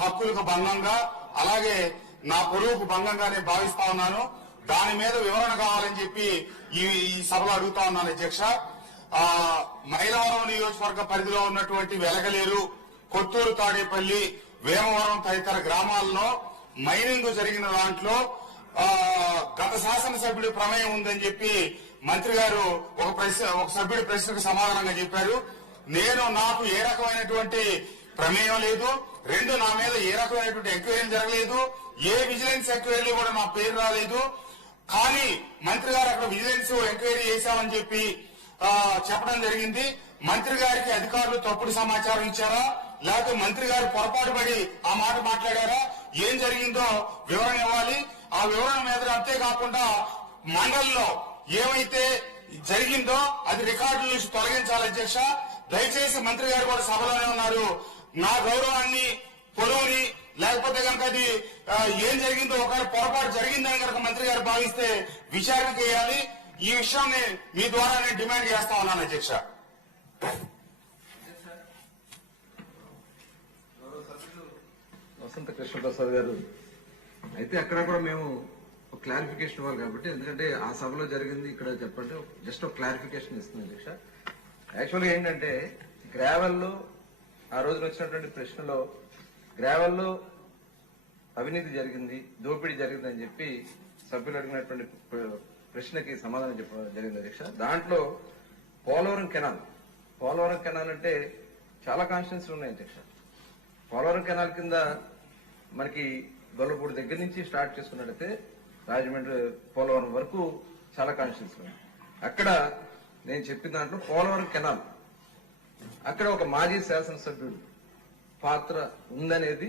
హక్కులకు భంగంగా అలాగే నా పొరుగుకు భంగంగా నేను భావిస్తా ఉన్నాను. దాని మీద వివరణ కావాలని చెప్పి ఈ సభలో అడుగుతా ఉన్నాను అధ్యక్ష. మైలవరం నియోజకవర్గ పరిధిలో ఉన్నటువంటి వెలగలేరు, కొత్తూరు, తాడేపల్లి, వేమవరం తదితర గ్రామాల్లో మైనింగ్ జరిగిన దాంట్లో గత శాసనసభ్యుడి ప్రమేయం ఉందని చెప్పి మంత్రి గారు ఒక సభ్యుడి ప్రశ్నకు సమాధానంగా చెప్పారు. నాకు ఏ రకమైనటువంటి ప్రమేయం లేదు. రెండు, నా మీద ఏ రకమైనటువంటి ఎంక్వైరీ జరగలేదు. ఏ విజిలెన్స్ ఎంక్వైరీ కూడా నా పేరు రాలేదు. కానీ మంత్రి గారు అక్కడ విజిలెన్స్ ఎంక్వైరీ చేశామని చెప్పి చెప్పడం జరిగింది. మంత్రి గారికి అధికారులు తప్పుడు సమాచారం ఇచ్చారా, లేకపోతే మంత్రి గారు పొరపాటు పడి ఆ మాట మాట్లాడారా, ఏం జరిగిందో వివరణ ఇవ్వాలి. ఆ వివరణ మీద అంతేకాకుండా మండలిలో ఏమైతే జరిగిందో అది రికార్డుల నుంచి తొలగించాలి అధ్యక్ష. దయచేసి మంత్రి గారు కూడా సభలోనే ఉన్నారు. నా గౌరవాన్ని, పొడవుని, లేకపోతే కనుక అది ఏం జరిగిందో ఒకవేళ పొరపాటు జరిగిందని కనుక మంత్రి గారు భావిస్తే విచారణ చేయాలి. ఈ విషయాన్ని మీ ద్వారా నేను డిమాండ్ చేస్తా ఉన్నాను అధ్యక్ష. వసంత కృష్ణప్రసాద్ గారు అయితే అక్కడ కూడా మేము ఒక క్లారిఫికేషన్ ఇవ్వాలి కాబట్టి, ఎందుకంటే ఆ సభలో జరిగింది ఇక్కడ చెప్పండి, జస్ట్ ఒక క్లారిఫికేషన్ ఇస్తుంది అధ్యక్ష. యాక్చువల్గా ఏంటంటే గ్రావెల్లో ఆ రోజున వచ్చినటువంటి ప్రశ్నలో గ్రావెల్లో అవినీతి జరిగింది, దోపిడీ జరిగిందని చెప్పి సభ్యులు అడిగినటువంటి ప్రశ్నకి సమాధానం చెప్పడం జరిగింది అధ్యక్ష. దాంట్లో పోలవరం కెనాల్ అంటే చాలా కాన్స్టిట్యున్సీలు ఉన్నాయి అధ్యక్ష. పోలవరం కెనాల్ కింద మనకి గొల్లపూడి దగ్గర నుంచి స్టార్ట్ చేసుకున్నట్లయితే రాజమండ్రి పోలవరం వరకు చాలా కాన్స్టిట్యున్సీలు ఉన్నాయి. అక్కడ నేను చెప్పిన దాంట్లో పోలవరం కెనాల్ అక్కడ ఒక మాజీ శాసనసభ్యుడు పాత్ర ఉందనేది